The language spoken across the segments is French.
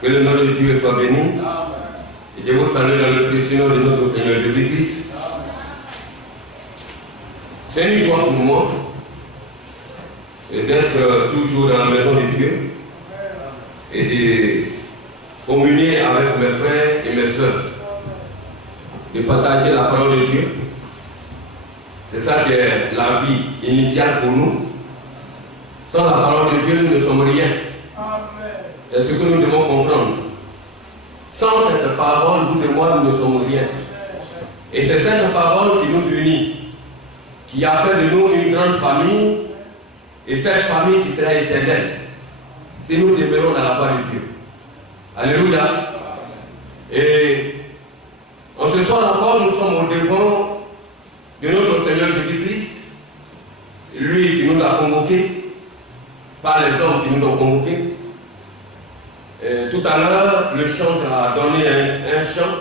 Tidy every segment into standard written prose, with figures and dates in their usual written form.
Que le nom de Dieu soit béni. Et je vous salue dans le précieux nom de notre Seigneur Jésus-Christ. C'est une joie pour moi d'être toujours dans la maison de Dieu et de communier avec mes frères et mes soeurs, de partager la parole de Dieu. C'est ça qui est la vie initiale pour nous. Sans la parole de Dieu, nous ne sommes rien. C'est ce que nous devons comprendre. Sans cette parole, vous et moi, nous ne sommes rien. Et c'est cette parole qui nous unit, qui a fait de nous une grande famille, et cette famille qui sera éternelle, si nous demeurons dans la voie de Dieu. Alléluia. Et en ce soir encore, nous sommes au devant de notre Seigneur Jésus-Christ, lui qui nous a convoqués, par les hommes qui nous ont convoqués. Tout à l'heure, le chanteur a donné un chant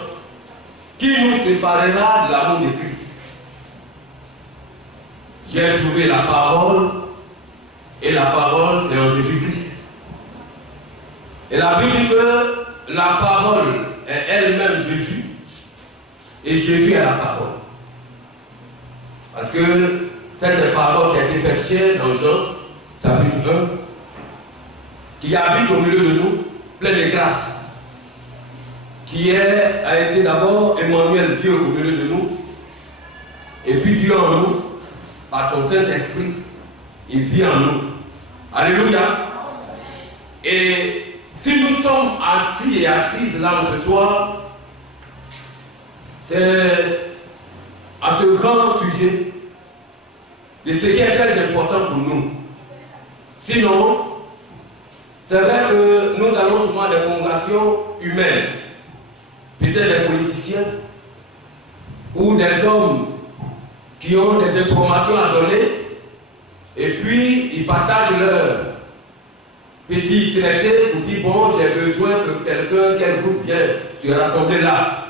qui nous séparera de l'amour de Christ. J'ai trouvé la parole, et la parole c'est en Jésus-Christ. Et la Bible dit que la parole est elle-même Jésus, et Jésus est la parole. Parce que cette parole qui a été faite chair dans Jean, chapitre 1, qui habite au milieu de nous, plein de grâce, qui a été d'abord Emmanuel, Dieu au milieu de nous, et puis Dieu en nous, par son Saint-Esprit, il vit en nous. Alléluia. Et si nous sommes assis et assises là ce soir, c'est à ce grand sujet de ce qui est très important pour nous. Sinon, c'est vrai que nous allons souvent à des congrégations humaines, peut-être des politiciens ou des hommes qui ont des informations à donner et puis ils partagent leur petit traité pour dire bon, j'ai besoin que quelqu'un, quel groupe vienne se rassembler là.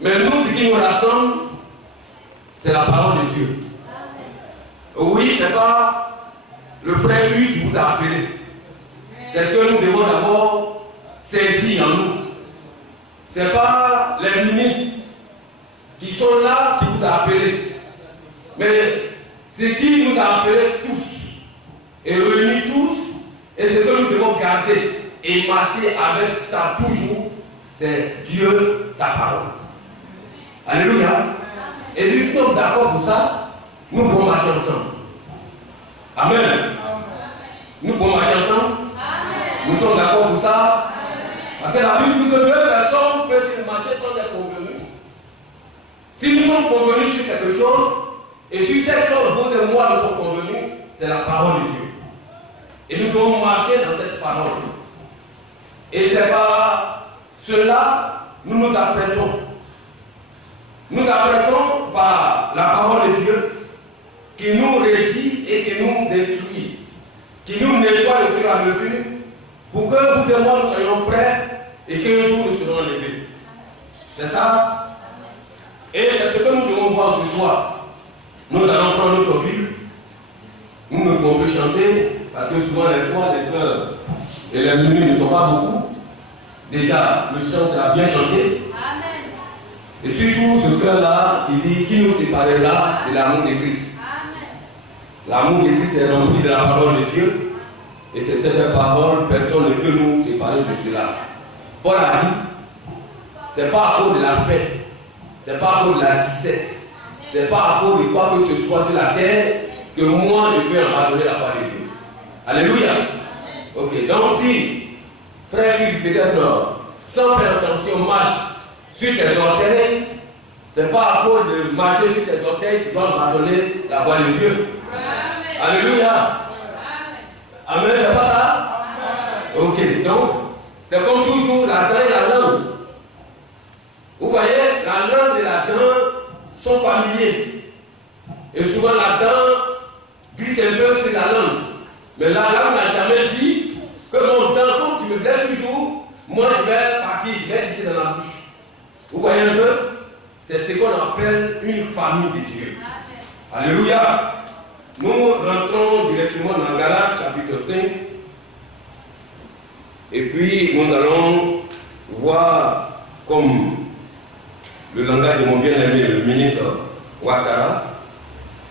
Mais nous, ce qui nous rassemble, c'est la parole de Dieu. Oui, c'est pas le frère lui qui vous a appelé. C'est ce que nous devons d'abord saisir en nous. Ce n'est pas les ministres qui sont là qui vous a appelé. Mais c'est qui nous a appelés tous et réunis tous, et ce que nous devons garder et marcher avec ça toujours, c'est Dieu, sa parole. Alléluia. Et nous sommes d'accord pour ça, nous pouvons marcher ensemble. Amen. Nous pouvons marcher ensemble. Nous sommes d'accord pour ça. Parce que la Bible dit que deux personnes peuvent marcher sans être convenues. Si nous sommes convenus sur quelque chose, et si cette chose, vous et moi, nous sommes convenus, c'est la parole de Dieu. Et nous devons marcher dans cette parole. Et c'est par cela nous nous apprêtons. Nous apprêtons par la parole de Dieu qui nous régit et qui nous instruit, qui nous nettoie au fur et à mesure pour que vous et moi nous soyons prêts et qu'un jour nous serons levés. C'est ça? Et c'est ce que nous devons voir ce soir. Nous allons prendre notre Bible. Nous ne pouvons plus chanter parce que souvent les fois, les heures et les minutes ne sont pas beaucoup. Déjà, le chant a bien chanté. Amen. Et surtout ce cœur-là qui dit qui nous séparera de l'amour de Christ. L'amour de Christ est rempli de la parole de Dieu. Et c'est cette parole, personne ne peut nous séparer de cela. Paul a dit, c'est pas à cause de la fête, c'est pas à cause de la 17. C'est pas à cause de quoi que ce soit sur la terre que moi je peux abandonner la parole de Dieu. Alléluia. Ok, donc si, frère, peut-être sans faire attention, marche sur tes orteils, c'est pas à cause de marcher sur tes orteils que tu dois abandonner la voix de Dieu. Amen. Alléluia. Amen, c'est pas ça? Amen. Ok, donc, c'est comme toujours la dent et la langue. Vous voyez, la langue et la dent sont familiers. Et souvent la dent glisse un peu sur la langue. Mais la langue n'a jamais dit que mon dent, comme tu me blesses toujours, moi je vais partir, je vais quitter dans la bouche. Vous voyez un peu? C'est ce qu'on appelle une famille de Dieu. Amen. Alléluia. Nous rentrons directement dans Galates chapitre 5. Et puis nous allons voir, comme le langage de mon bien-aimé, le ministre Ouattara,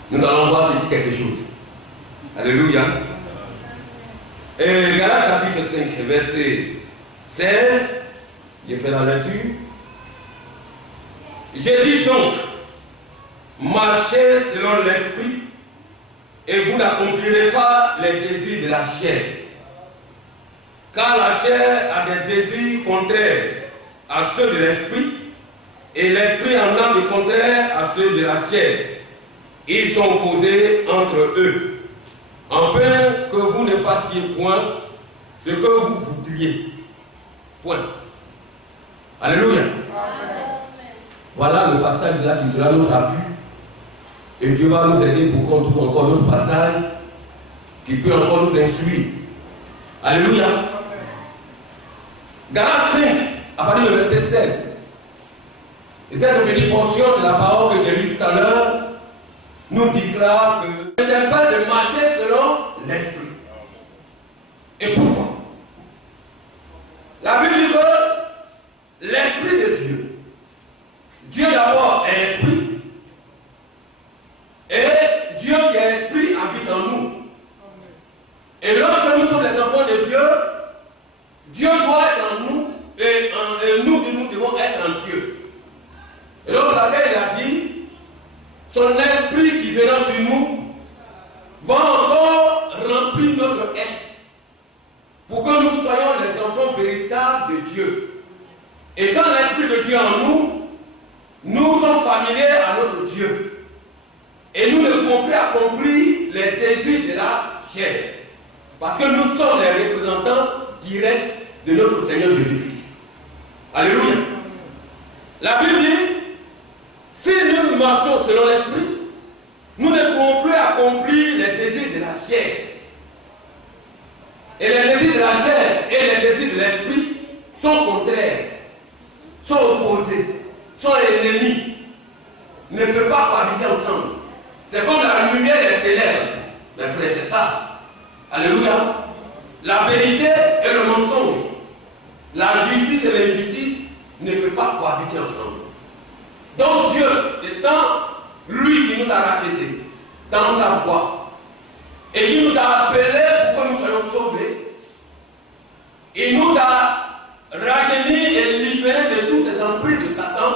nous allons voir petit quelque chose. Alléluia. Et Galates chapitre 5, verset 16, j'ai fait la lecture. J'ai dit donc, marchez selon l'esprit, et vous n'accomplirez pas les désirs de la chair. Car la chair a des désirs contraires à ceux de l'esprit, et l'esprit en a des contraires à ceux de la chair. Ils sont opposés entre eux, afin que vous ne fassiez point ce que vous voudriez. Point. Alléluia. Amen. Voilà le passage là qui sera notre appui. Et Dieu va nous aider pour qu'on trouve encore d'autres passages qui peut encore nous instruire. Alléluia. Galates 5, à partir du verset 16. Et cette petite portion de la parole que j'ai lue tout à l'heure nous déclare que c'est un pas de marcher selon l'esprit. Et pourquoi? La Bible dit que l'esprit de Dieu, Dieu d'abord est esprit, et Dieu qui est esprit habite en nous. Et lorsque nous sommes les enfants de Dieu, Dieu doit être en nous, et nous devons être en Dieu. Et donc la Bible a dit, son esprit qui viendra sur nous va encore remplir notre être pour que nous soyons les enfants véritables de Dieu. Et quand l'esprit de Dieu en nous, nous sommes familiers à notre Dieu. Et nous ne pouvons plus accomplir les désirs de la chair. Parce que nous sommes les représentants directs de notre Seigneur Jésus-Christ. Alléluia. La Bible dit, si nous marchons selon l'esprit, nous ne pouvons plus accomplir les désirs de la chair. Et les désirs de la chair et les désirs de l'esprit sont contraires, sont opposés, sont ennemis, ne peuvent pas cohabiter ensemble. C'est comme la lumière et les ténèbres. Mes frères, c'est ça. Alléluia. La vérité et le mensonge, la justice et l'injustice ne peuvent pas cohabiter ensemble. Donc Dieu, étant lui qui nous a rachetés dans sa foi et qui nous a appelés pour que nous soyons sauvés, il nous a rajeunis et libérés de tous les emprises de Satan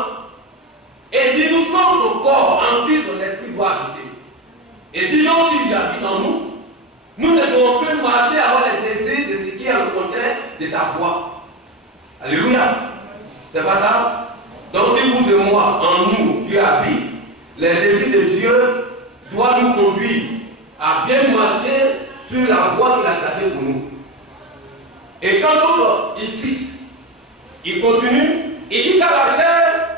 et dit nous sommes son corps en qui son esprit doit habiter. Et disons s'il habite en nous, nous ne devons plus marcher à avoir les désirs de ce qui est le contraire de sa foi. Alléluia. C'est pas ça? Donc si vous et moi, en nous, Dieu habite, les désirs de Dieu doivent nous conduire à bien marcher sur la voie qu'il a tracée pour nous. Et quand l'autre, il cite, il continue, il dit qu'à la chair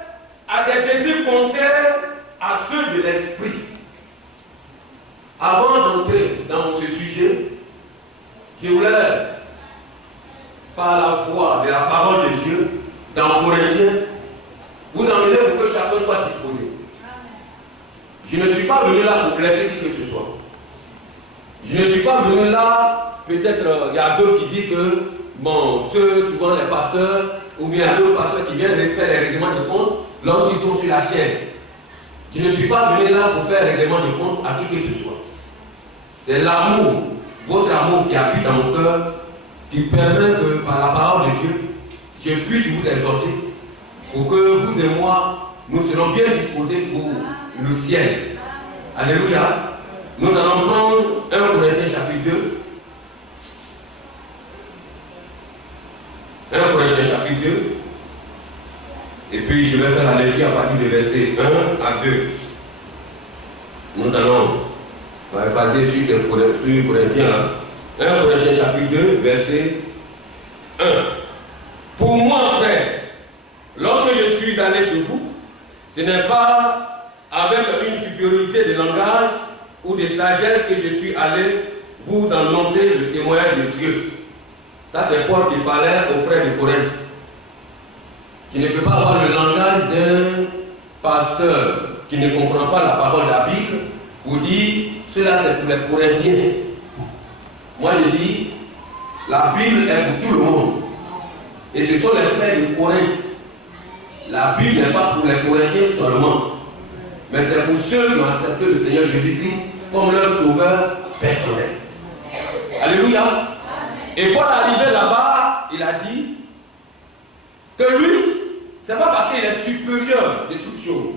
a des désirs contraires à ceux de l'esprit. Avant d'entrer dans ce sujet, je voulais, par la voix de la parole de Dieu, dans Corinthiens, vous emmener pour que chacun soit disposé. Je ne suis pas venu là pour blesser qui que ce soit. Je ne suis pas venu là, peut-être il y a d'autres qui disent que, bon, ceux, souvent les pasteurs, ou bien d'autres pasteurs qui viennent faire les règlements de compte lorsqu'ils sont sur la chair. Je ne suis pas venu là pour faire règlement de compte à qui que ce soit. C'est l'amour, votre amour qui habite dans mon cœur, qui permet que par la parole de Dieu, je puisse vous exhorter pour que vous et moi, nous serons bien disposés pour le ciel. Alléluia. Nous allons prendre 1 Corinthiens chapitre 2. 1 Corinthiens chapitre 2. Et puis je vais faire la lecture à partir du verset 1 à 2. Nous allons effacer sur ces Corinthiens là. 1 Corinthiens chapitre 2, verset 1. Pour moi, frère, lorsque je suis allé chez vous, ce n'est pas avec une supériorité de langage ou de sagesse que je suis allé vous annoncer le témoignage de Dieu. Ça, c'est Paul qui parlait aux frères de Corinthe, qui ne peut pas avoir le langage d'un pasteur qui ne comprend pas la parole de la Bible pour dire cela c'est pour les Corinthiens. Moi je dis La Bible est pour tout le monde. Et ce sont les frères de Corinthe. La Bible n'est pas pour les Corinthiens seulement, mais c'est pour ceux qui ont accepté le Seigneur Jésus-Christ comme leur sauveur personnel. Alléluia. Et Paul arrivé là-bas, il a dit que lui, c'est pas parce qu'il est supérieur de toutes choses.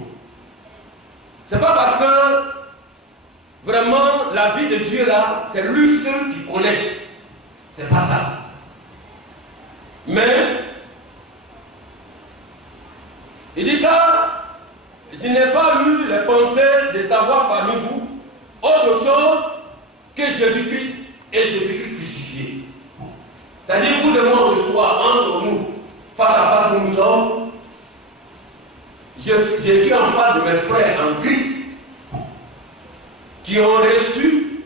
C'est pas parce que vraiment la vie de Dieu là, c'est lui seul qui connaît. C'est pas ça. Mais il dit, car je n'ai pas eu les pensées de savoir parmi vous autre chose que Jésus-Christ et Jésus-Christ crucifié. C'est-à-dire, vous et moi ce soir, entre nous, face à face où nous sommes, je suis en face de mes frères en Christ qui ont reçu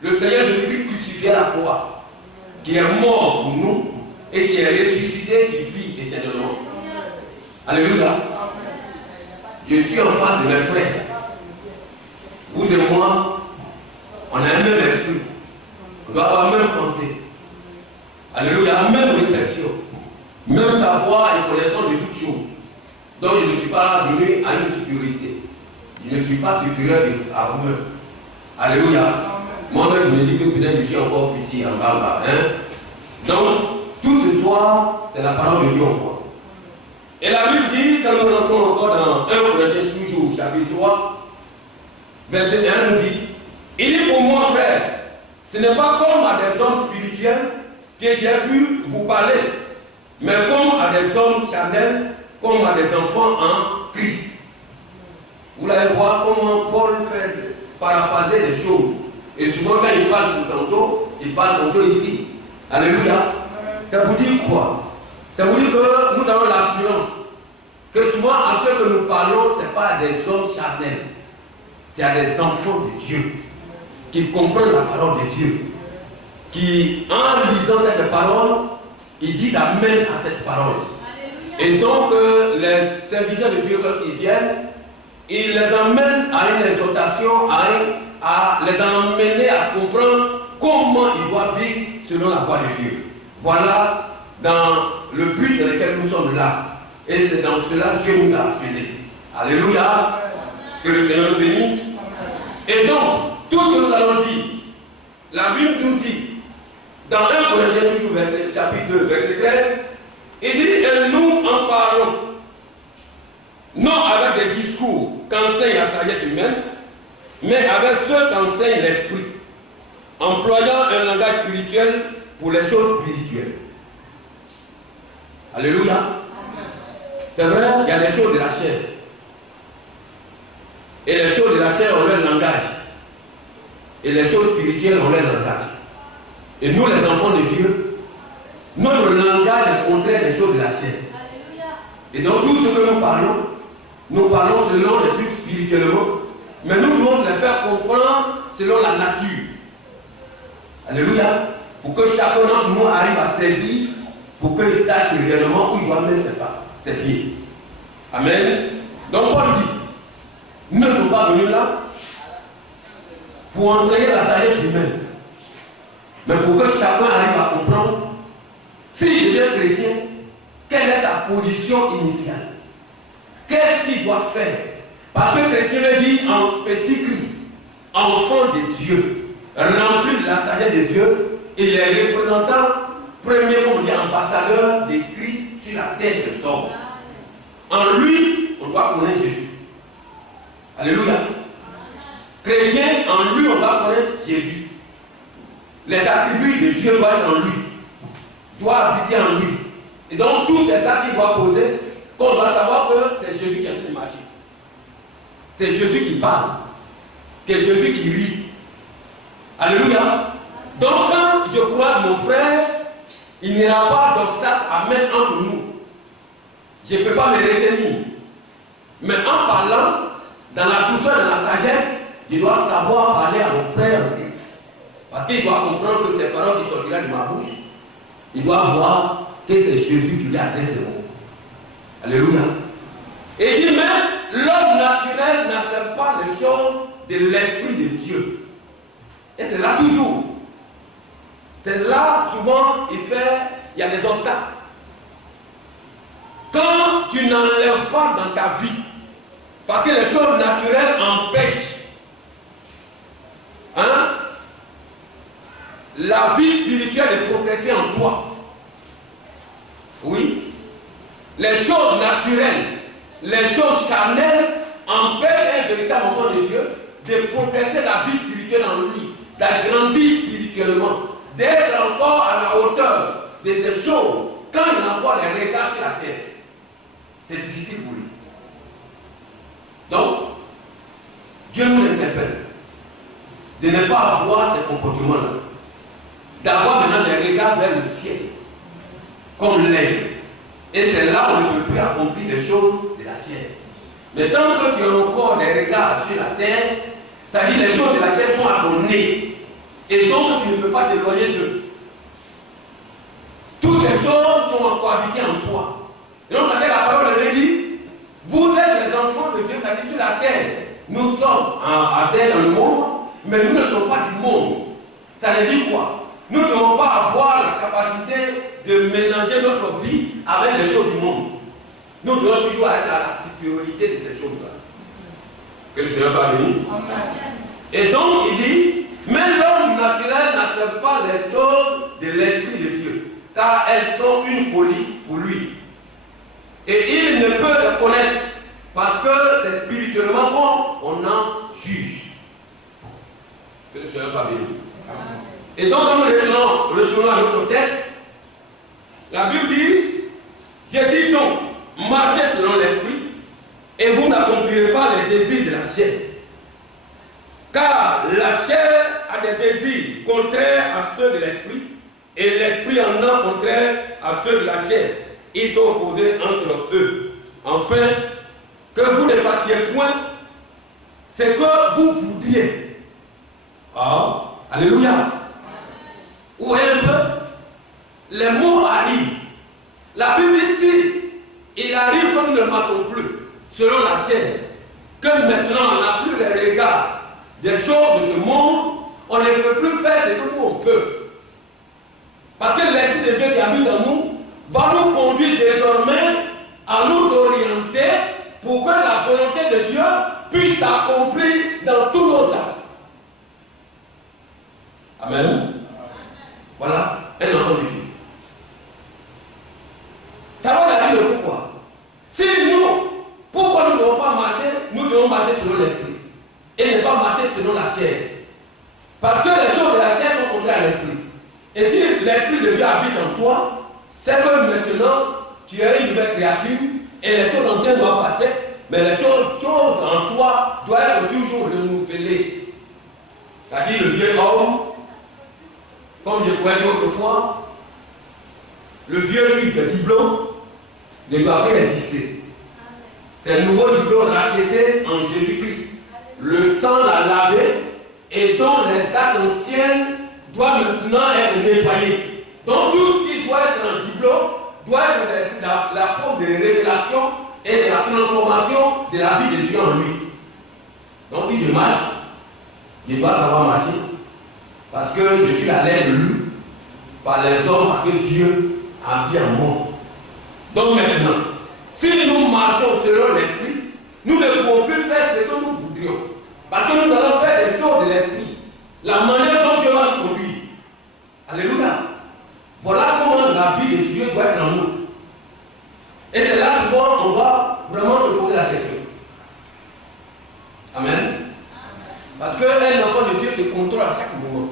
le Seigneur Jésus-Christ crucifié à la croix, qui est mort pour nous et qui est ressuscité, qui vit éternellement. Alléluia. Je suis en face de mes frères. Vous et moi, on a un même esprit. On doit avoir la même pensée. Alléluia, même réflexion. Même savoir et connaissance de toutes choses. Donc je ne suis pas venu à une supériorité. Je ne suis pas supérieur à vous-même. Alléluia. Moi-même, je me dis que peut-être je suis encore petit en bas. Donc, tout ce soir, c'est la parole de Dieu en moi. Et la Bible dit, quand nous rentrons encore dans 1 Corinthiens, toujours, chapitre 3, verset 1, nous dit, il dit pour moi, frère, ce n'est pas comme à des hommes spirituels que j'ai pu vous parler, mais comme à des hommes charnels, comme à des enfants en Christ. Vous allez voir comment Paul fait paraphraser des choses. Et souvent, quand il parle tout tantôt, il parle tantôt ici. Alléluia. Ça vous dit quoi? Ça vous dit que nous avons l'assurance que souvent à ceux que nous parlons, ce n'est pas à des hommes charnels, c'est à des enfants de Dieu qui comprennent la parole de Dieu, qui en lisant cette parole, ils disent amen à cette parole. Et donc les serviteurs de Dieu, lorsqu'ils viennent, ils les emmènent à une exhortation, à les emmener à comprendre comment ils doivent vivre selon la voie de Dieu. Voilà dans le but dans lequel nous sommes là. Et c'est dans cela que Dieu nous a appelés. Alléluia. Que le Seigneur nous bénisse. Et donc, tout ce que nous allons dire, la Bible nous dit, dans 1 Corinthiens, toujours chapitre 2, verset 13, il dit, et nous en parlons, non avec des discours qu'enseigne la sagesse humaine, mais avec ceux qu'enseigne l'esprit, employant un langage spirituel pour les choses spirituelles. Alléluia. C'est vrai, il y a des choses de la chair. Et les choses de la chair ont leur langage. Et les choses spirituelles ont leur langage. Et nous, les enfants de Dieu, notre langage est contraire des choses de la chair. Et donc tout ce que nous parlons selon les trucs spirituellement, mais nous devons les faire comprendre selon la nature. Alléluia. Pour que chacun d'entre nous arrive à saisir, pour qu'il sache réellement où il doit mettre ses pieds. Amen. Donc Paul dit, nous ne sommes pas venus là pour enseigner la sagesse humaine, mais pour que chacun arrive à comprendre, si je deviens chrétien, quelle est sa position initiale? Qu'est-ce qu'il doit faire? Parce que chrétien veut dire en petit Christ, enfant de Dieu, rempli de la sagesse de Dieu, et les représentants, premier, on dit ambassadeur de Christ sur la terre des hommes. En lui, on doit connaître Jésus. Alléluia. Chrétien, en lui, on doit connaître Jésus. Les attributs de Dieu doivent être en lui, doivent habiter en lui. Et donc, tout c'est ça qu'il doit poser, qu'on doit savoir que c'est Jésus qui est en train de marcher. C'est Jésus qui parle, c'est Jésus qui rit. Alléluia. Donc, quand je croise mon frère, il n'y aura pas d'obstacle à mettre entre nous. Je ne peux pas me retenir. Mais en parlant, dans la douceur, dans la sagesse, je dois savoir parler à mon frère en Christ. Parce qu'il doit comprendre que ces paroles qui sortiront de ma bouche, il doit voir que c'est Jésus qui lui adresse les mots. Alléluia. Et il dit même, l'homme naturel n'accepte pas les choses de l'Esprit de Dieu. Et c'est là toujours. C'est là, souvent, il y a des obstacles. Quand tu n'enlèves pas dans ta vie, parce que les choses naturelles empêchent la vie spirituelle de progresser en toi. Oui. Les choses naturelles, les choses charnelles empêchent un véritable enfant de Dieu de progresser la vie spirituelle en lui, d'agrandir spirituellement, d'être encore à la hauteur de ces choses quand il a encore les regards sur la terre. C'est difficile pour lui. Donc, Dieu nous interpelle de ne pas avoir ces comportements-là, d'avoir maintenant des regards vers le ciel, comme l'aigle. Et c'est là où on ne peut plus accomplir des choses de la chair. Mais tant que tu as encore des regards sur la terre, ça dit les choses de la chair sont à ton nez. Et donc tu ne peux pas t'éloigner d'eux. Toutes ces choses sont en cohabité en toi. Et donc la parole de Dieu dit, vous êtes les enfants de Dieu, ça dit sur la terre. Nous sommes à terre dans le monde, mais nous ne sommes pas du monde. Ça veut dire quoi? Nous ne devons pas avoir la capacité de mélanger notre vie avec les choses du monde. Nous devons toujours être à la supériorité de ces choses-là. Que le Seigneur soit béni. Et donc il dit, mais l'homme naturel n'accepte pas les choses de l'Esprit de Dieu, car elles sont une folie pour lui. Et il ne peut les connaître, parce que c'est spirituellement qu'on en juge. Que le Seigneur soit béni. Et donc, quand nous retournons à notre texte, la Bible dit, j'ai dit donc, marchez selon l'esprit, et vous n'accomplirez pas les désirs de la chair. Car la chair a des désirs contraires à ceux de l'esprit, et l'esprit en a contraire à ceux de la chair. Ils sont opposés entre eux. Enfin, que vous ne fassiez point ce que vous voudriez. Ah, alléluia. Vous voyez un peu? Les mots arrivent. La Bible dit ici, il arrive que nous ne marchons plus selon la chair, que maintenant on n'a plus les regards des choses de ce monde, on ne peut plus faire ce que nous on veut. Parce que l'Esprit de Dieu qui habite en nous va nous conduire désormais à nous orienter pour que la volonté de Dieu puisse s'accomplir dans tous nos actes. Amen. Voilà un enfant de Dieu. Ça va dire le pourquoi. Si nous, pourquoi nous ne devons pas marcher, nous devons marcher selon l'esprit et ne pas marcher selon la chair. Parce que les choses de la chair sont contraires à l'esprit. Et si l'esprit de Dieu habite en toi, c'est que maintenant tu es une nouvelle créature et les choses anciennes doivent passer, mais les choses en toi doivent être toujours renouvelées. C'est-à-dire le vieux homme, comme je pourrais dire autrefois, le vieux livre de diplôme ne doit plus exister. C'est le nouveau diplôme racheté en Jésus-Christ. Le sang l'a lavé et dont les actes anciens doivent maintenant être nettoyés. Donc tout ce qui doit être un diplôme doit être la forme de révélation et de la transformation de la vie de Dieu en lui. Donc si je marche, je dois savoir marcher. Parce que je suis à l'aide lue par les hommes, parce que Dieu a bien moi. Donc maintenant, si nous marchons selon l'esprit, nous ne pouvons plus faire ce que nous voudrions. Parce que nous allons faire des choses de l'esprit. La manière dont Dieu va nous conduire. Alléluia. Voilà comment la vie de Dieu doit être en nous. Et c'est là souvent on va vraiment se poser la question. Amen. Parce qu'un enfant de Dieu se contrôle à chaque moment.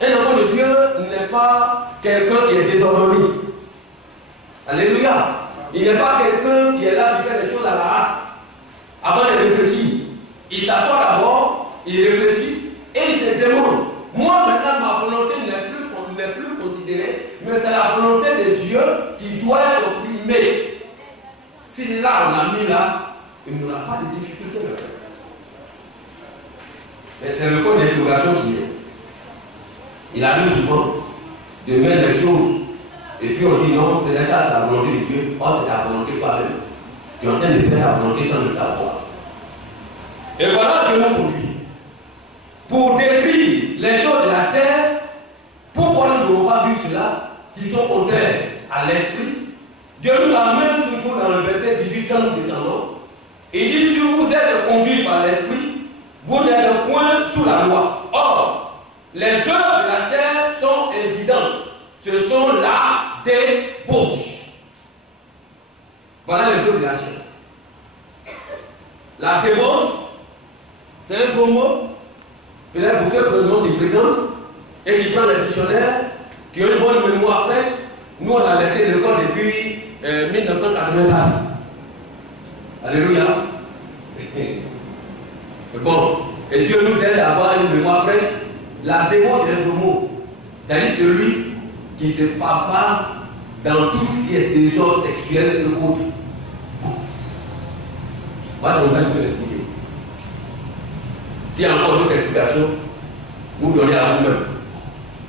Un enfant de Dieu n'est pas quelqu'un qui est désordonné. Alléluia. Il n'est pas quelqu'un qui est là qui fait des choses à la hâte. Avant de réfléchir. Il s'assoit d'abord, il réfléchit et il se demande. Moi maintenant ma volonté n'est plus considérée, mais c'est la volonté de Dieu qui doit être opprimée. Si là on l'a mis là, il n'aura pas de difficulté de le faire. Mais c'est le code d'interrogation qui est. Il arrive souvent de mettre des choses et puis on dit non, peut-être ça c'est la volonté de Dieu, or c'est la volonté toi-même. Tu es en train de faire la volonté sans le savoir. Et voilà Dieu nous conduit. Pour décrire les choses de la chair, pourquoi nous ne devons pas vivre cela qui sont contraires à l'esprit? Dieu nous amène toujours dans le verset 18 quand nous descendons. Il dit, si vous êtes conduits par l'esprit, vous n'êtes point sous la loi. Or, les œuvres de la chair sont évidentes. Ce sont la débauche. Voilà les œuvres de la chair. La débauche, c'est un gros mot. Peut-être pour ceux qui fréquentent et qui prennent le dictionnaire, qui ont une bonne mémoire fraîche. Nous, on a laissé l'école depuis 1984. Alléluia. Bon, et Dieu nous aide à avoir une mémoire fraîche. La débauche, c'est un gros mot. C'est-à-dire celui qui se pavane dans tout ce qui est désordre sexuel et autres. Moi, je vais vous l'expliquer. S'il y a encore d'autres explications, vous donnez à vous-même.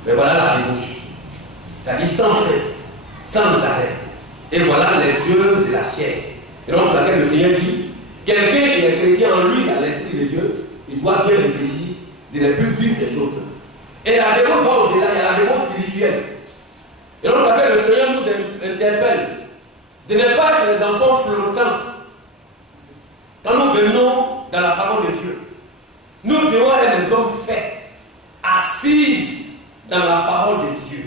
Mais voilà la débauche. Ça dit sans fait, sans arrêt. Et voilà les œuvres de la chair. Et donc, laquelle le Seigneur dit, quelqu'un qui est chrétien en lui, dans l'esprit de Dieu, il doit bien réfléchir de ne plus vivre ces choses-là. Et la débauche va au-delà, il y a la débauche spirituelle. Et donc, laquelle le Seigneur nous interpelle de ne pas être les enfants flottants. Quand nous venons dans la parole de Dieu, nous devons être les hommes faits, assises dans la parole de Dieu.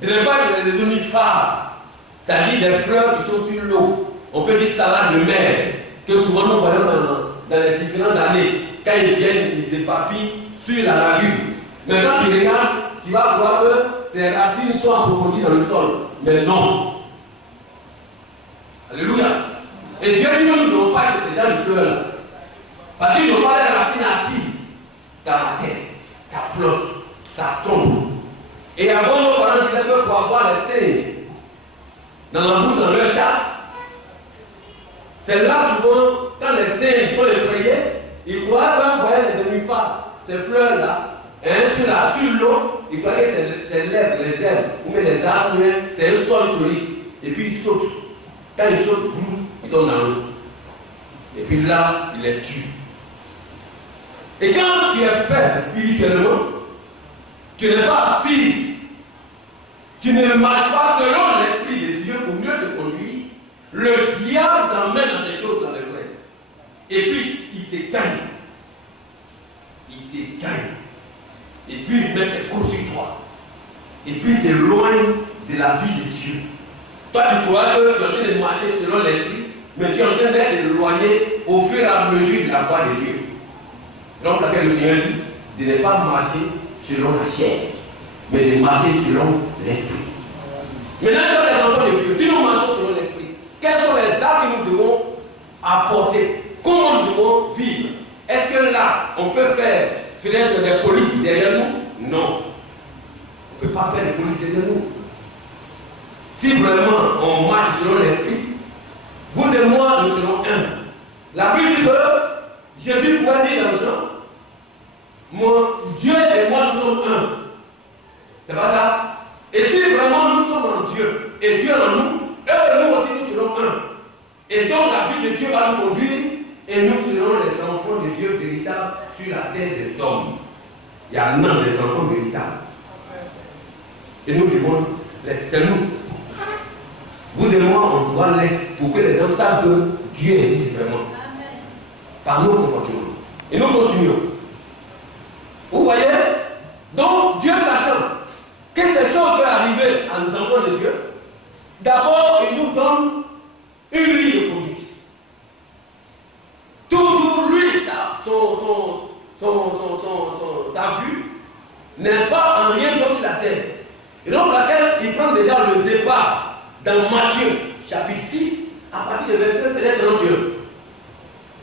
De ne pas être des omniphares, c'est-à-dire des fleurs qui sont sur l'eau. On peut dire salade de mer, que souvent nous voyons dans les différentes années. Quand ils viennent, ils éparpillent sur la lagune. Mais quand tu regardes, tu vas voir que ces racines sont approfondies dans le sol. Mais non. Alléluia. Et Dieu dit que nous ne devons pas être ces gens de fleurs-là. Parce qu'ils n'ont pas les racines assises dans la terre. Ça flotte, ça tombe. Et avant, nos parents disaient que pour avoir les singes dans la bouche, dans leur chasse, c'est là souvent, quand les singes sont effrayés, ils croient qu'on voyait les demi-phares, ces fleurs-là, sur l'eau, ils croient que c'est l'herbe, les herbes, ou même les arbres, c'est un sol solide. Et puis ils sautent. Quand ils sautent, ils tombent dans l'eau. Et puis là, ils les tuent. Et quand tu es faible spirituellement, tu n'es pas assise, tu ne marches pas selon l'esprit de Dieu pour mieux te conduire, le diable t'emmène dans des choses dans les frères. Et puis, il te gagne. Il te gagne. Et puis, il met ses coups sur toi. Et puis, il t'éloigne de la vie de Dieu. Toi, tu crois que tu es en train de marcher selon l'esprit, mais tu es en train d'être éloigné au fur et à mesure de la voie de Dieu. Donc, laquelle le Seigneur dit de ne pas marcher selon la chair, mais de marcher selon l'esprit. Maintenant, comme les enfants de Dieu, si nous marchons selon l'esprit, quels sont les actes que nous devons apporter? Comment nous devons vivre? Est-ce que là, on peut faire peut-être des polices derrière nous? Non. On ne peut pas faire des polices derrière nous. Si vraiment on marche selon l'esprit, vous et moi, nous serons un. La Bible dit que Jésus pouvait dire dans Jean, Dieu et moi, nous sommes un. C'est pas ça? Et si vraiment nous sommes en Dieu et Dieu en nous, eux et nous aussi nous serons un. Et donc la vie de Dieu va nous conduire et nous serons les enfants de Dieu véritables sur la terre des hommes. Il y a un an des enfants véritables. Et nous devons l'être. C'est nous. Vous et moi, on doit l'être pour que les hommes savent que Dieu existe vraiment. Par nos comportements. Et nous continuons. Vous voyez? Donc, Dieu sachant que ces choses peuvent arriver à nos enfants de Dieu, d'abord, il nous donne une ligne de conduite. Toujours, lui, sa vue n'est pas en rien d'autre sur la terre. Et donc, laquelle il prend déjà le départ dans Matthieu, chapitre 6, à partir du verset 31.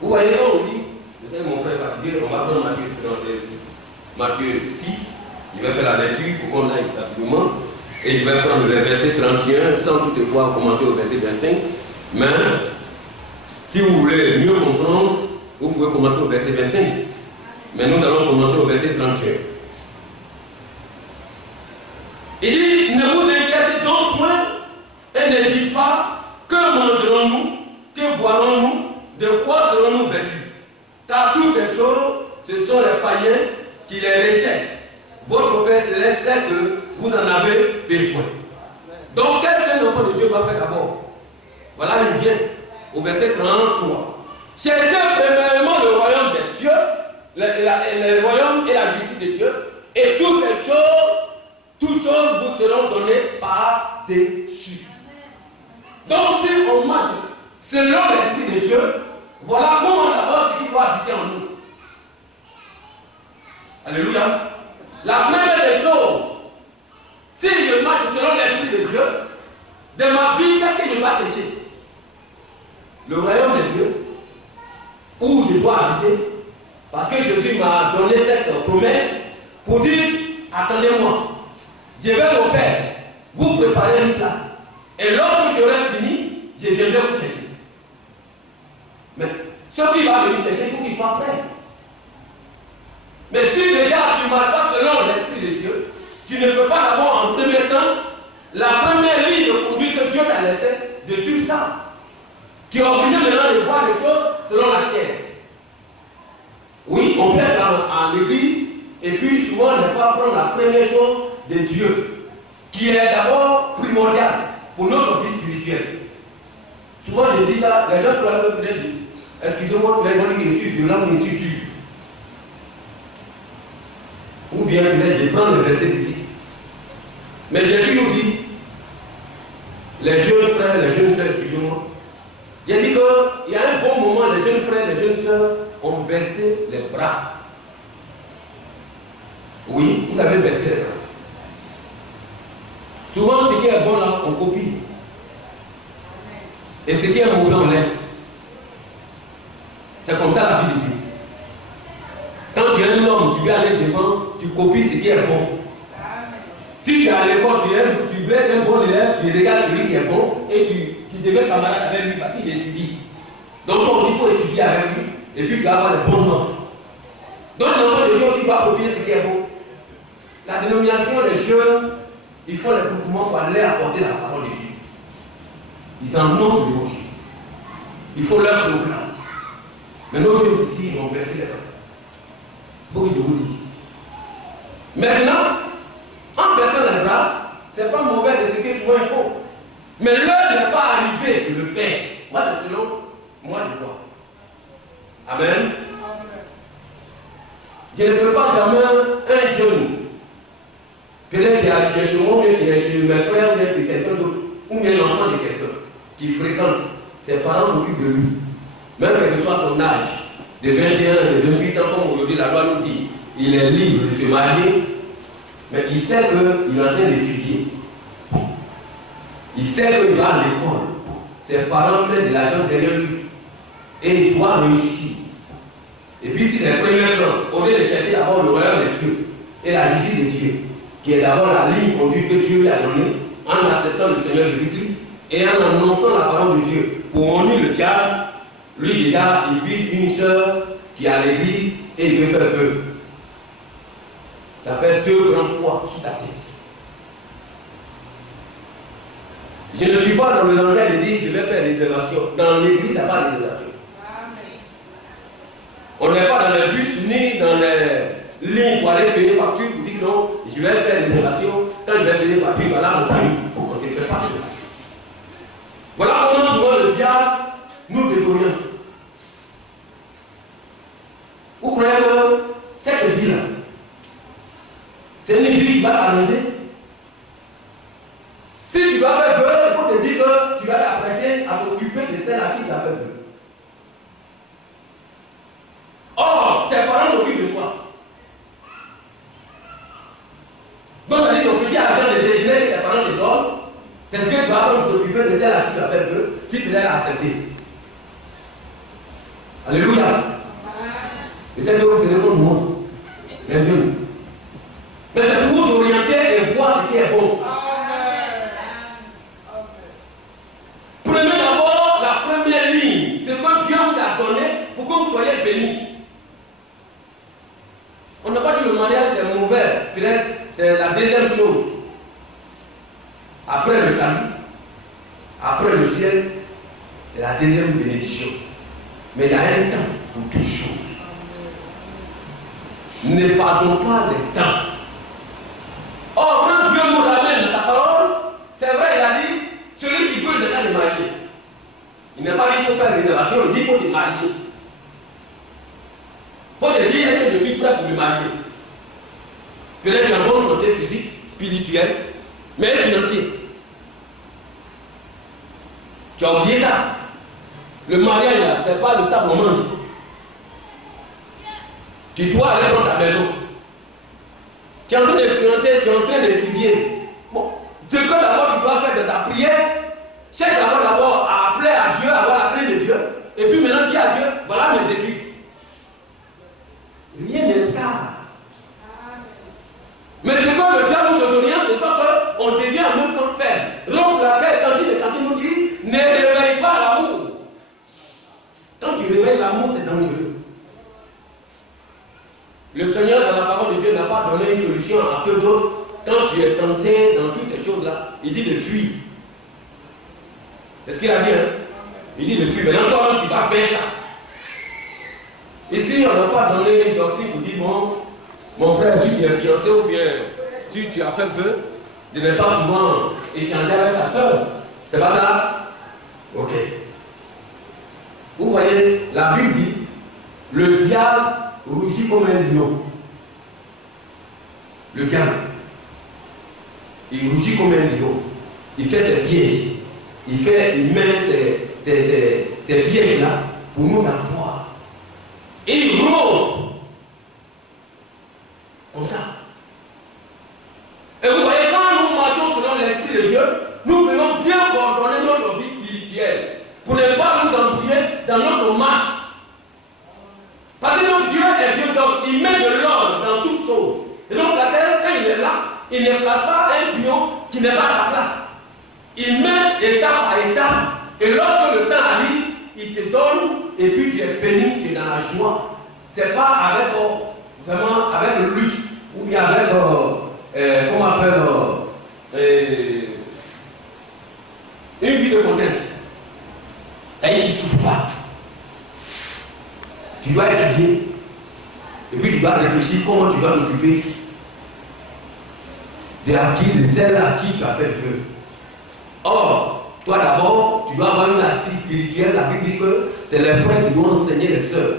Vous voyez, quand on dit, vous savez, mon frère est fatigué, on va prendre Matthieu 6, je vais faire la lecture pour qu'on aille rapidement, et je vais prendre le verset 31, sans toutefois commencer au verset 25, mais si vous voulez mieux comprendre, vous pouvez commencer au verset 25, mais nous allons commencer au verset 31. Il dit, ne vous inquiétez donc point, et ne dites pas, que mangerons-nous, que boirons-nous, de quoi serons-nous vêtus? Car toutes ces choses, ce sont les païens qui les recherchent. votre Père Céleste sait que vous en avez besoin. Donc, qu'est-ce qu'un enfant de Dieu doit faire d'abord? Voilà, il vient au verset 33. Cherchez premièrement le royaume des cieux, le royaume et la justice de Dieu, et toutes choses vous seront données par-dessus. Donc, si on marche selon l'Esprit de Dieu, voilà comment d'abord ce qui doit habiter en nous. Alléluia. La première des choses, si je marche selon l'Esprit de Dieu, de ma vie, qu'est-ce que je dois chercher? Le royaume de Dieu, où je dois habiter, parce que Jésus m'a donné cette promesse pour dire, attendez-moi, je vais au Père, vous préparez une place. Et lorsque j'aurai fini, je viendrai vous chercher. Mais ceux qui vont venir chercher, il faut qu'ils soient prêts. Mais si déjà tu ne marches pas selon l'Esprit de Dieu, tu ne peux pas avoir en premier temps la première ligne de conduite que Dieu t'a laissée de suivre ça. Tu es obligé maintenant de voir les choses selon la chair. Oui, on prêche en l'église, et puis souvent on ne peut pas prendre la première chose de Dieu, qui est d'abord primordiale pour notre vie spirituelle. Souvent je dis ça, les gens peuvent peut-être dire, excusez-moi, les gens qui suis violent, qui suis dur. Ou bien peut-être je prends le verset biblique. Mais j'ai toujours dit, les jeunes frères, les jeunes sœurs, excusez-moi, j'ai dit qu'il y a un bon moment, les jeunes frères, les jeunes sœurs ont baissé les bras. Oui, vous avez baissé les bras. Souvent, ce qui est bon là, on copie. Et ce qui est mauvais, on laisse. C'est comme ça la vie de Dieu. Quand tu es un homme, tu viens aller devant, tu copies ce qui est bon. Si tu es à l'école, tu veux être un bon élève, tu regardes celui qui est bon et tu deviens camarade avec lui parce qu'il étudie. Donc toi aussi, il faut étudier avec lui et puis tu vas avoir les bonnes notes. Donc l'enfant de Dieu aussi doit copier ce qui est bon. La dénomination des jeunes, ils font les mouvements pour aller apporter la parole de Dieu. Ils en ont le rocher. Il faut leur programme. Mais nos jeunes ici, ils vont baisser les bras. Il faut que je vous dise. Maintenant, en baissant les bras, ce n'est pas mauvais de ce que souvent il faut. Mais l'heure n'est pas arrivée de le faire. Moi, c'est selon moi, je crois. Amen. Je ne peux pas jamais un jeune, peut-être qui est chez moi, qui est chez mes frères, ou qui est quelqu'un d'autre, ou bien l'enfant de quelqu'un qui fréquente, ses parents s'occupent de lui. Même quel que soit son âge, de 21, de 28 ans, comme aujourd'hui la loi nous dit, il est libre de se marier, mais il sait qu'il est en train d'étudier. Il sait qu'il va à l'école. Ses parents mettent de l'argent derrière lui. Et il doit réussir. Et puis, si les premiers temps, au lieu de chercher d'abord le royaume des cieux et la justice de Dieu, qui est d'abord la ligne conduite que Dieu lui a donnée, en acceptant le Seigneur Jésus-Christ et en annonçant la parole de Dieu pour honner le diable, lui déjà, il vise une sœur qui est à l'église et il veut faire peur. Ça fait 2 grands poids sur sa tête. Je ne suis pas dans le langage de dire je vais faire des élévations. Dans l'église, il n'y a pas d'élévation. On n'est pas dans les bus ni dans les lignes pour aller payer facture pour dire non, je vais faire des élévations. Quand je vais payer facture, voilà mon pays. On ne se fait pas ça. Voilà comment souvent le diable nous désoriente. Vous croyez que cette vie-là, c'est une vie qui va t'arranger? Si tu vas faire peur, il faut te dire que tu vas t'apprêter à s'occuper de celle à qui tu as fait peur. Or, tes parents s'occupent de toi. Donc, ça dit ton petit argent de déjeuner que tes parents te donnent, c'est ce que tu vas t'occuper de celle à qui tu as fait peur, si tu l'as accepté. Alléluia. Et c'est que vous faites comme moi, les jeunes. Mais c'est pour vous orienter et voir ce qui est bon. Prenez d'abord la première ligne, c'est que Dieu vous a donné pour que vous soyez bénis. On n'a pas dit le mariage c'est mauvais, peut-être c'est la deuxième chose. Après le salut, après le ciel, c'est la deuxième bénédiction. Mais il y a un temps pour toutes choses. Ne faisons pas les temps Il n'est pas dit qu'il faut faire réservation, il dit qu'il faut te marier. Il faut te dire est-ce que je suis prêt pour me marier. Peut-être tu as une bonne santé physique, spirituelle, mais financière. Tu as oublié ça. Le mariage là, ce n'est pas le sable on mange. Tu dois aller dans ta maison. Tu es en train de fréquenter, tu es en train d'étudier. Bon, ce que d'abord tu dois faire de ta prière, cherche d'abord à appeler à Dieu, à avoir la clé de Dieu. Et puis maintenant dis à Dieu, voilà mes études. Rien n'est tard. Mais c'est quand le diable nous oriente de sorte qu'on devient en même temps faible. Donc laquelle cantine nous dit, ne réveille pas l'amour. Quand tu réveilles l'amour, c'est dangereux. Le Seigneur, dans la parole de Dieu, n'a pas donné une solution à peu d'autres. Quand tu es tenté dans toutes ces choses-là, il dit de fuir. C'est ce qu'il a dit, hein? Il dit de fuir. Maintenant, toi, tu vas faire ça. Ici, on n'a pas donné une doctrine pour dire, bon, mon frère, si tu es fiancé ou bien si tu as fait feu, de ne pas souvent échanger avec ta soeur. C'est pas ça? Ok. Vous voyez, la Bible dit, le diable rougit comme un lion. Le diable, il rougit comme un lion. Il fait ses pièges. Il met ces pièges-là pour nous avoir. Et il rôde. Comme ça. Et vous voyez, quand nous marchons selon l'Esprit de Dieu, nous devons bien coordonner notre vie spirituelle pour ne pas nous embrouiller dans notre marche. Parce que notre Dieu est Dieu, donc il met de l'ordre dans toutes choses. Et donc la terre, quand il est là, il ne place pas un pion qui n'est pas sa place. Il met étape à étape. Et lorsque le temps arrive, il te donne, et puis tu es béni, tu es dans la joie. C'est pas avec vraiment avec le lutte, ou bien avec comment on appelle une vie de contente. Ça y est, tu ne souffres pas. Tu dois étudier. Et puis tu dois réfléchir comment tu dois t'occuper de celle à qui tu as fait feu. Or, toi d'abord, tu dois avoir une assise spirituelle. La Bible dit que c'est les frères qui doivent enseigner les sœurs.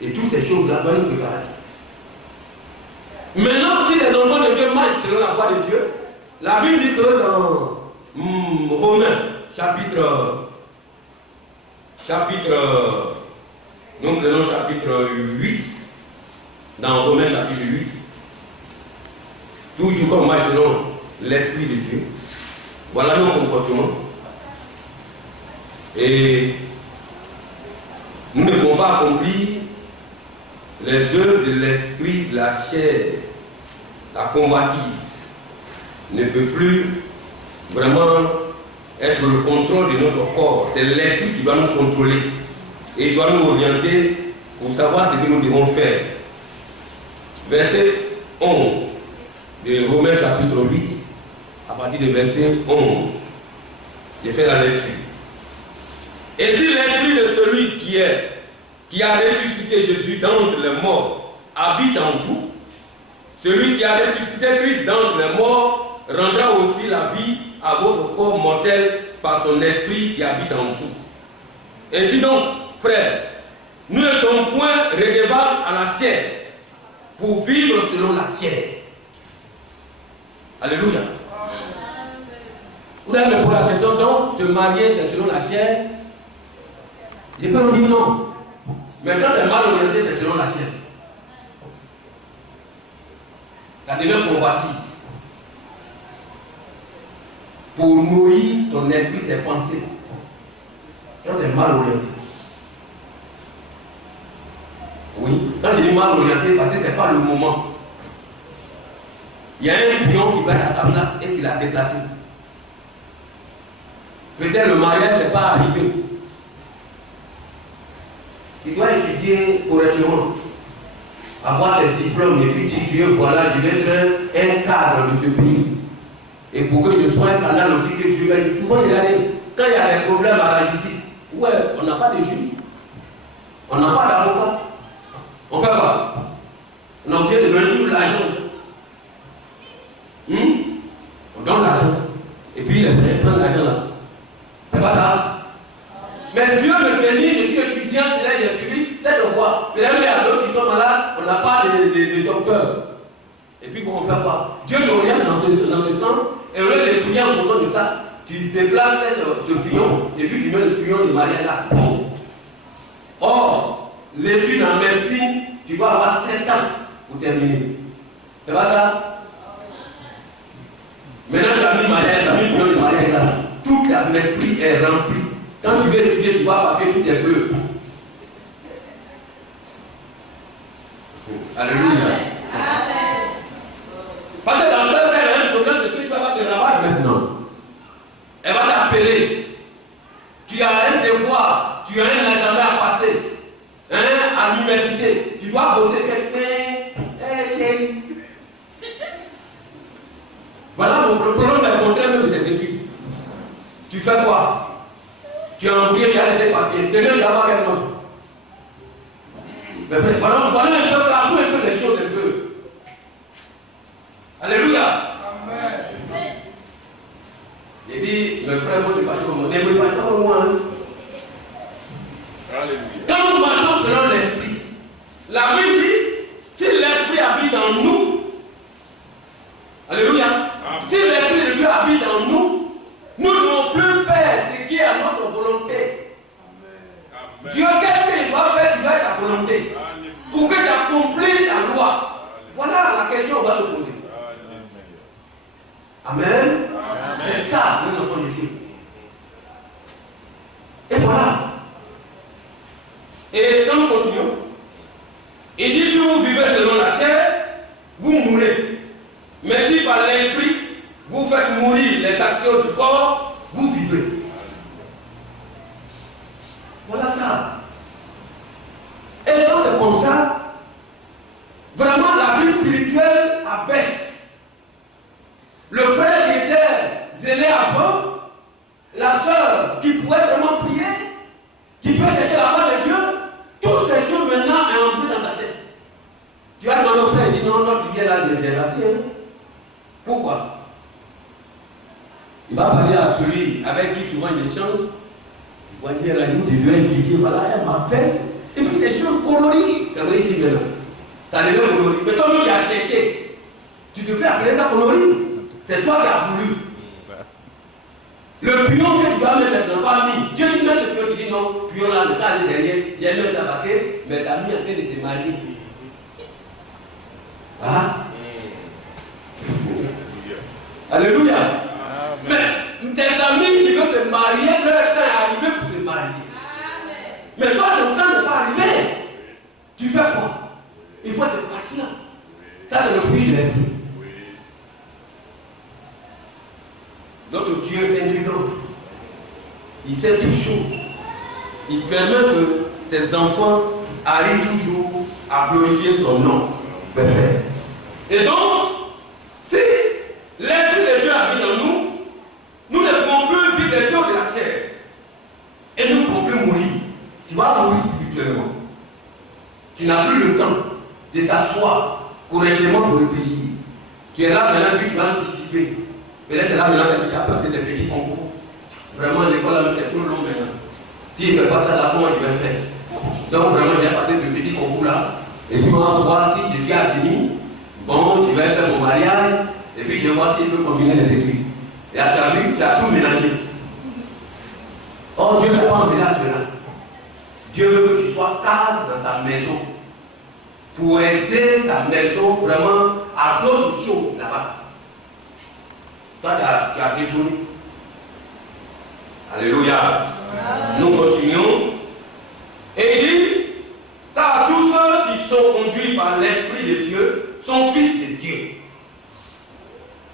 Et toutes ces choses-là donnent une préparatif. Maintenant, si les enfants de Dieu marchent selon la voie de Dieu, la Bible dit que dans Romains, chapitre, nous prenons chapitre 8, dans Romains chapitre 8, toujours comme marche selon l'Esprit de Dieu. Voilà nos comportements. Et nous ne pouvons pas accomplir les œuvres de l'esprit, de la chair, la convoitise ne peut plus vraiment être le contrôle de notre corps. C'est l'esprit qui doit nous contrôler et il doit nous orienter pour savoir ce que nous devons faire. Verset 11 de Romains chapitre 8, à partir du verset 11. J'ai fait la lecture. Et si l'esprit de celui qui a ressuscité Jésus d'entre les morts habite en vous, celui qui a ressuscité Christ d'entre les morts rendra aussi la vie à votre corps mortel par son esprit qui habite en vous. Ainsi donc, frères, nous ne sommes point redevables à la chair pour vivre selon la chair. Alléluia. Vous allez me poser la question, donc, se marier c'est selon la chair? Je peux vous dire non. Mais quand c'est mal orienté, c'est selon la chair. Ça devient convoitise. Pour nourrir ton esprit, tes pensées. Quand c'est mal orienté. Oui, quand je dis mal orienté, parce que ce n'est pas le moment. Il y a un pion qui va être à sa place et tu l'as déplacé. Peut-être le mariage n'est pas arrivé. Tu dois étudier correctement, avoir tes diplômes et puis tu dis voilà, je vais être un cadre de ce pays. Et pour que je sois un canal aussi que Dieu va dire. Souvent, quand il y a des problèmes à la justice, ouais, on n'a pas de juge, on n'a pas d'avocat. On fait quoi? On a oublié de donner tout l'argent. On donne l'argent. Et puis, il prend l'argent là. C'est pas ça? Mais Dieu me bénit, je suis étudiant, là j'ai suivi, c'est de quoi? Mais là, il y a d'autres qui sont malades, on n'a pas de docteur. Et puis, comment on fait quoi? Dieu t'oriente dans ce sens, et au lieu de prier en fonction de ça, tu déplaces ce pion, et puis tu mets le pion de Maria là. Or, l'étude en médecine, tu dois avoir 7 ans pour terminer. C'est pas ça? Maintenant, tu as mis Maria, tu as mis le pion de Maria là. Tout l'esprit est rempli. Quand tu veux étudier, tu vois papier, tout est bleu. Alléluia. Amen. Parce que dans ce cas, il y a un problème de ce qui va te rabattre maintenant. Elle va t'appeler. Tu as un devoir, tu as un examen à passer. À l'université. Tu dois bosser quelqu'un. Chérie. Voilà le problème de contraire de tes études. Tu fais quoi? Tu as embrouillé, tu as laissé papier. Demain, tu vas avoir quel autre? Mais voilà un peu, la un peu les choses un peu. Alléluia. Amen. Il dit, mes frères, moi, c'est pas comme moi. Ne me fâchez pas comme moi. Alléluia. Quand nous marchons selon l'esprit, la Bible dit, si l'esprit habite en nous, alléluia. Amen. Si l'esprit de Dieu habite en nous, nous ne devons plus faire ce qui est à notre volonté. Amen. Dieu, qu'est-ce qu'il doit faire qui doit être ta volonté? Amen. Pour que j'accomplisse la loi. Amen. Voilà la question qu'on va se poser. Amen. Amen. C'est ça, nous enfants de Dieu. Et voilà. Et quand nous continuons, il dit si vous vivez selon la chair, vous mourrez. Mais si par l'esprit, vous faites mourir les actions du corps, vous vivez. Voilà ça. Et quand c'est comme ça, vraiment la vie spirituelle abaisse. Le frère qui était zélé avant, la sœur qui pouvait vraiment prier, qui peut chercher la voix de Dieu, toutes ces choses maintenant sont entrées dans sa tête. Tu as demandé au frère, il dit non, non, tu viens là, je l'ai raté. Pourquoi? Il va parler à celui avec qui souvent il échange. Tu vois, il y a la journée, tu dois étudier, voilà, elle m'appelle. Et puis des choses colorées. Quand il dit maintenant, ça devient coloris. Mais toi, tu as cherché. Tu te fais appeler ça coloris. C'est toi qui as voulu. Le pion que tu vas mettre maintenant, pas mis. Dieu dit, met ce pion, tu dis non, pion là, le tas est derrière. J'ai mis ça parce que mes amis en train de se marier. Ah. Alléluia. Mais tes amis qui veulent se marier, leur temps est arrivé pour se marier. Mais toi, ton temps n'est pas arrivé. Tu fais quoi? Il faut être patient. Ça, c'est le fruit de l'esprit. Notre Dieu est intelligent. Il sait toutes choses. Il permet que ses enfants arrivent toujours à glorifier son nom. Et donc, si l'esprit de Dieu habite en nous, nous ne pouvons plus vivre les choses de la chair. Et nous ne pouvons plus mourir. Tu vas mourir spirituellement. Tu n'as plus le temps de s'asseoir correctement pour réfléchir. Tu es là maintenant, puis tu vas anticiper. Mais là, c'est là maintenant que tu as passé des petits concours. Vraiment, l'école, c'est trop long maintenant. S'il ne fait pas ça là, comment je vais faire? Donc, vraiment, j'ai passé de petits concours là. Et puis, on va voir si je suis à 10 000. Bon, je vais faire mon mariage. Et puis, je vais voir s'il peut continuer les études. Et là, tu as vu, tu as tout mélangé. Oh, Dieu ne t'a pas emmené à cela. Dieu veut que tu sois calme dans sa maison. Pour aider sa maison vraiment à d'autres choses là-bas. Toi, tu as détourné. Alléluia. Nous continuons. Et il dit, car tous ceux qui sont conduits par l'Esprit de Dieu sont fils de Dieu.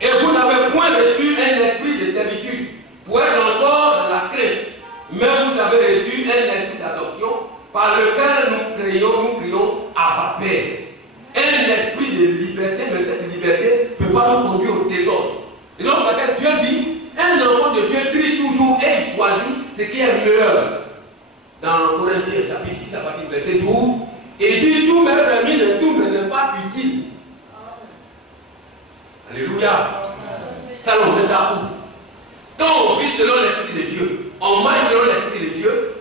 Et vous n'avez point reçu un esprit de servitude pour être encore dans la crainte, mais vous avez reçu un esprit d'adoption par lequel nous crions à Père. Un esprit de liberté, mais cette liberté ne peut pas nous conduire au trésor. Et donc, Dieu dit, un enfant de Dieu trie toujours et il choisit ce qui est meilleur. Dans Corinthiens chapitre 6, à partir du verset 12, il dit, tout m'est permis, de tout n'est pas utile. Alléluia. Ça, on met ça où? Quand on vit selon l'Esprit de Dieu, on marche selon l'Esprit de Dieu,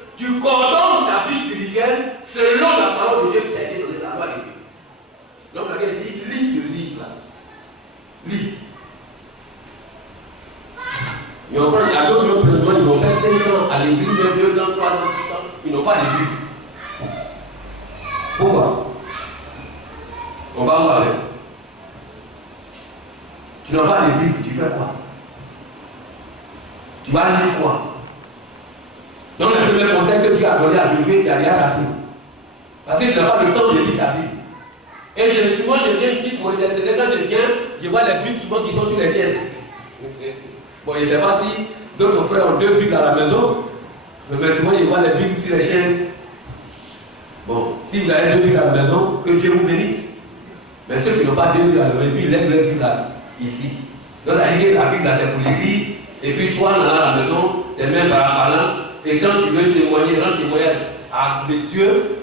prend, il y a d'autres présidents, ils vont faire 5 ans à l'église, même 2 ans, 3 ans, 10 ans, ils n'ont pas de Bible. Pourquoi? On va voir avec. Tu n'as pas de Bible, tu fais quoi? Tu vas lire quoi? Donc le premier conseil que Dieu a donné à Josué, tu as déjà raté. Parce que tu n'as pas le temps de lire ta Bible. Et souvent je viens ici pour intercéder. Quand je viens, je vois les Bibles souvent qui sont sur les chaises. Bon, je ne sais pas si d'autres frères ont 2 Bibles à la maison, mais souvent je vois les Bibles sur les chaises. Bon, si vous avez 2 Bibles à la maison, que Dieu vous bénisse. Mais ceux qui n'ont pas 2 Bibles à la maison, ils laissent leur Bible là, ici. Donc ça dit que la Bible là c'est pour l'église, et puis toi dans la maison, tes mains parlant, et quand tu veux témoigner, rendre témoignage de Dieu,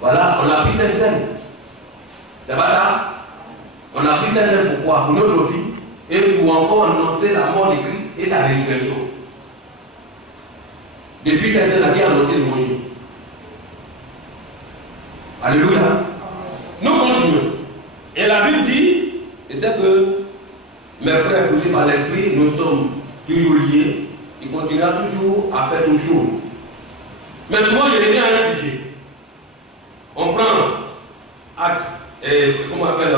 voilà, on a pris cette scène. C'est pas ça? On a pris cette scène pourquoi? Pour notre vie, et pour encore annoncer la mort de Christ et sa résurrection. Depuis cette scène-là qui a annoncé l'évangile. Alléluia. Nous continuons. Et la Bible dit, et c'est que mes frères poussés par l'esprit, nous sommes toujours liés. Il continuera toujours à faire toutes choses. Mais souvent, je reviens à un sujet. On prend Actes, et comment on appelle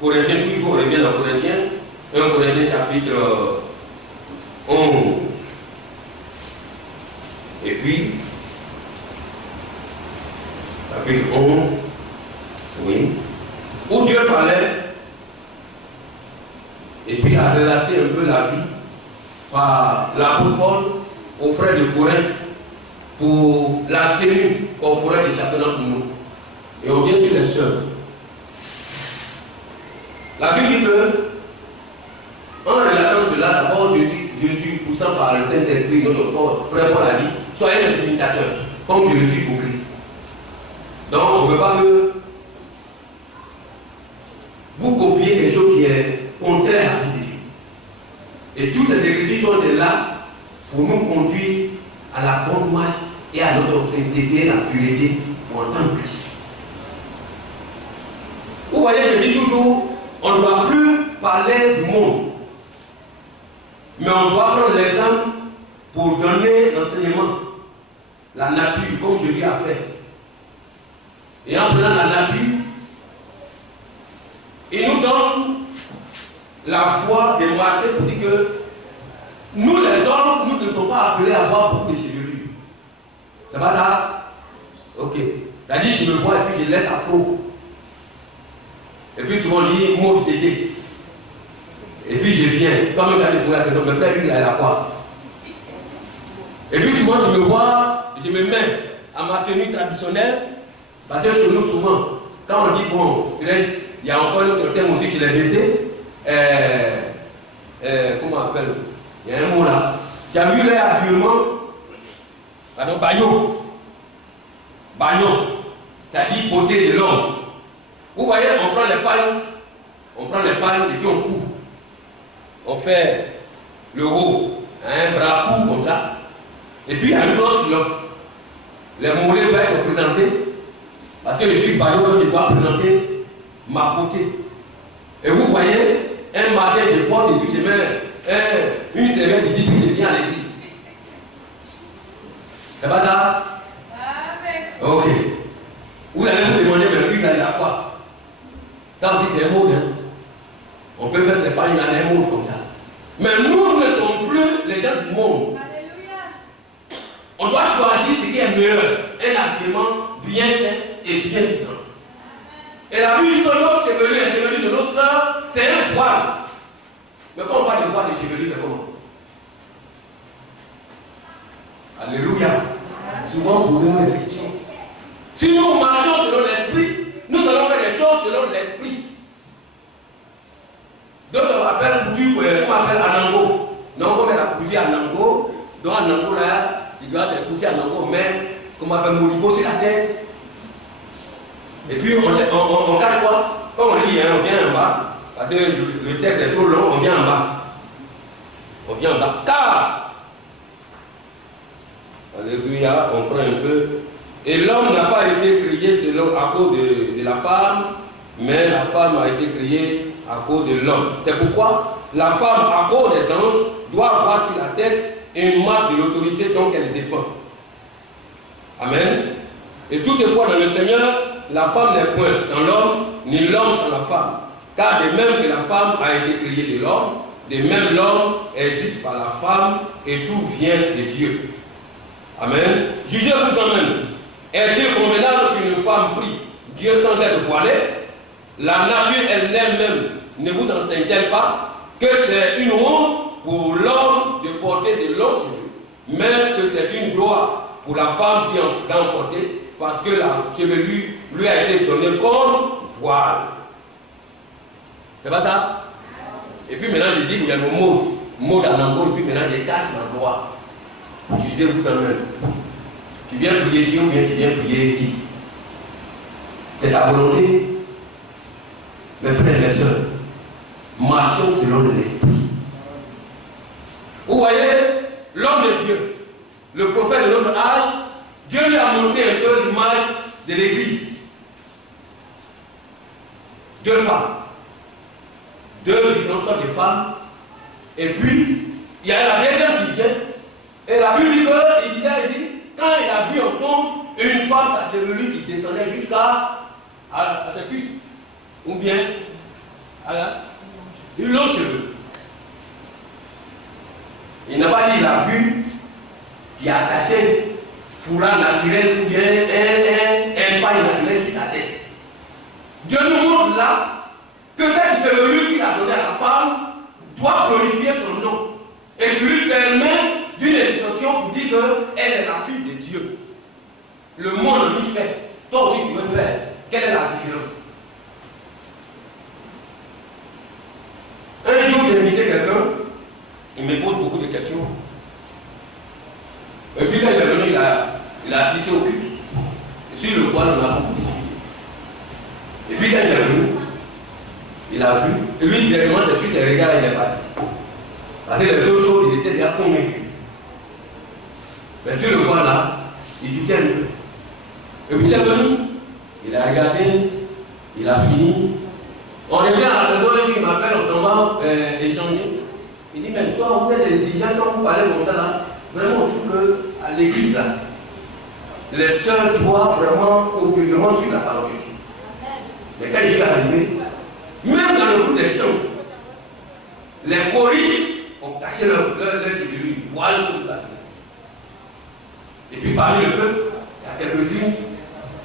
Corinthiens, toujours on revient dans Corinthiens, 1 Corinthiens chapitre 11. Et puis, chapitre 11, oui, où Dieu parlait, et puis il a relaté un peu la vie par l'apôtre Paul aux frères de Corinthe pour la tenue corporelle de chacun d'entre nous. Et on vient sur les sœurs. La Bible dit que, en relatant cela, d'abord Jésus poussant par le Saint-Esprit, notre corps, frère Paul a dit, soyez mes imitateurs, comme je le suis pour Christ. Donc on ne veut pas que vous copiez quelque chose qui est contraire à toute étude. Et toutes ces écritures sont là pour nous conduire à la bonne marche et à notre sainteté, la pureté en tant que Christ. Vous voyez, je dis toujours, on ne doit plus parler du monde, mais on doit prendre l'exemple pour donner l'enseignement, la nature, comme Jésus a fait. Et en prenant la nature, il nous donne la voie de marcher pour dire que nous les hommes, nous ne sommes pas appelés à avoir beaucoup de chevelures. C'est pas ça? Ok. C'est-à-dire, je me vois et puis je laisse afro. Et puis souvent on dit mot tété. Et puis je viens, comme tu as posé la question, mais frère, lui il a la quoi? Et puis souvent tu me vois, je me mets à ma tenue traditionnelle, parce que chez nous souvent, quand on dit bon, il y a encore un autre terme aussi chez les BT, comment on appelle? Il y a un mot là. Tu as vu leur habillement? Pardon, baillot. Baillot. C'est-à-dire beauté de l'homme. Vous voyez, on prend les palmes et puis on coupe. On fait le haut, un bras court comme ça. Et puis il y a une grosse culotte. Les mollets doivent être présentés. Parce que je suis baillot, donc je dois présenter ma beauté. Et vous voyez, un matin je porte et puis je mets une serviette ici puis je viens à l'église. C'est pas ça? Ok. Vous allez vous demander, mais lui il a quoi? Ça aussi c'est un mot, hein. On peut faire des pas, il y a un mot comme ça. Mais nous ne sommes plus les gens du monde. Alléluia. On doit choisir ce qui est meilleur. Un habillement bien fait et bien disant. Et la Bible dit que nos chevelures, les chevelures de nos soeurs, c'est un voile. Mais quand on parle de voile, les chevelures, c'est comment? Alléluia. Souvent, posez-nous des questions. Si nous marchons selon l'esprit, nous allons faire les choses selon l'esprit. Donc on m'appelle Anango. Non, comme elle a cousu Anango, donc Anango là, tu dois écouter Anango, mais comme on appelle Molibo sur la tête. Et puis on cache quoi? Comme on dit, on vient en bas, parce que le texte est trop long, on vient en bas. On vient en bas. Car, alléluia, on prend un peu. Et l'homme n'a pas été créé à cause de la femme, mais la femme a été créée à cause de l'homme. C'est pourquoi la femme, à cause des anges, doit avoir sur la tête une marque de l'autorité dont elle dépend. Amen. Et toutefois, dans le Seigneur, la femme n'est point sans l'homme, ni l'homme sans la femme. Car de même que la femme a été créée de l'homme, de même l'homme existe par la femme, et tout vient de Dieu. Amen. Jugez vous-même. Est-il convenable qu'une femme prie Dieu sans être voilée? La nature elle-même même ne vous enseigne-t-elle pas que c'est une honte pour l'homme de porter de longs cheveux, mais que c'est une gloire pour la femme d'en porter, parce que la chevelure lui a été donnée comme voile. C'est pas ça? Et puis maintenant je dis, il y a le mot d'Anango, et puis maintenant je cache ma gloire. Utilisez-vous en même. Tu viens prier Dieu ou bien tu viens prier qui? C'est ta volonté. Mes frères et mes soeurs, marchons selon l'esprit. Vous voyez, l'homme de Dieu, le prophète de notre âge, Dieu lui a montré un peu l'image de l'église. 2 femmes. 2 différentes sortes de femmes. Et puis, il y a la deuxième qui vient. Et la Bible dit qu'il dit, quand il a vu en songe une femme, sa chevelure qui descendait jusqu'à ses cuisses, ou bien une longue cheveux. Il n'a pas dit il a vu qui a attaché foulard naturel ou bien un paille naturel sur sa tête. Dieu nous montre là que cette chevelure qu'il a donnée à la femme doit glorifier son nom et lui permet d'une expression pour dire qu'elle est la fille de Dieu. Le monde lui fait. Toi aussi tu veux faire. Quelle est la différence? Un jour j'ai invité quelqu'un, il me pose beaucoup de questions. Et puis quand il est venu, il a assisté au culte. Sur le poil, on a beaucoup discuté. Et puis quand il est venu, il a vu, et lui directement c'est sur ses regards, il est parti. Parce que les autres choses, il était déjà convaincu. Mais sur le poil là, il doutait un peu. Et puis il est venu, il a regardé, il a fini. On revient à la maison, il m'appelle, on s'en va échanger. Il dit, mais toi, vous êtes exigeant quand vous parlez comme ça là. Vraiment, on trouve qu'à l'église là, les sœurs doivent vraiment obligatoirement suivre la parole de Dieu. Mais quand je suis arrivé, même dans le groupe des chants, les choristes ont caché leur chevelure, voile comme ça. Et puis parmi le peuple, il y a quelques-unes.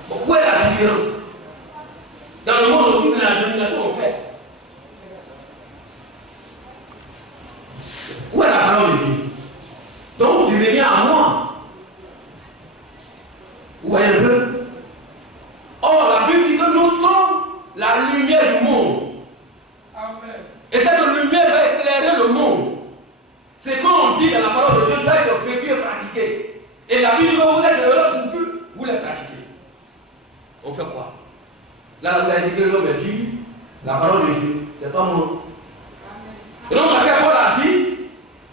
Pourquoi est la différence? Dans le monde aussi, de la domination, on fait. Où est la parole de Dieu? Donc tu reviens à moi. Vous voyez un peu? Or, la Bible dit que nous sommes la lumière du monde. Amen. Et cette lumière va éclairer le monde. C'est quand on dit dans la parole de Dieu, doit être vécu et pratiqué. Et la Bible dit que vous êtes heureux pour que vous les pratiquez. On fait quoi? Là, vous avez dit que l'homme est dur. La parole de Dieu, c'est pas moi. Et donc, Paul a dit,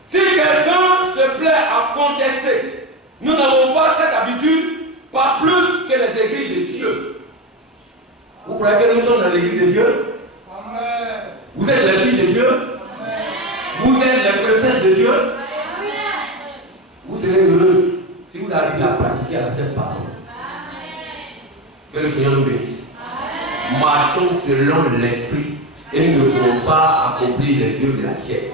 si quelqu'un se plaît à contester, nous n'avons pas cette habitude, pas plus que les églises de Dieu. Vous croyez que nous sommes dans l'église de Dieu? Amen. Vous êtes les filles de Dieu? Amen. Vous êtes les princesses de Dieu? Amen. Vous serez heureuses si vous arrivez à pratiquer à cette parole. Amen. Que le Seigneur nous bénisse. Marchons selon l'esprit et nous ne pouvons pas accomplir les yeux de la chair.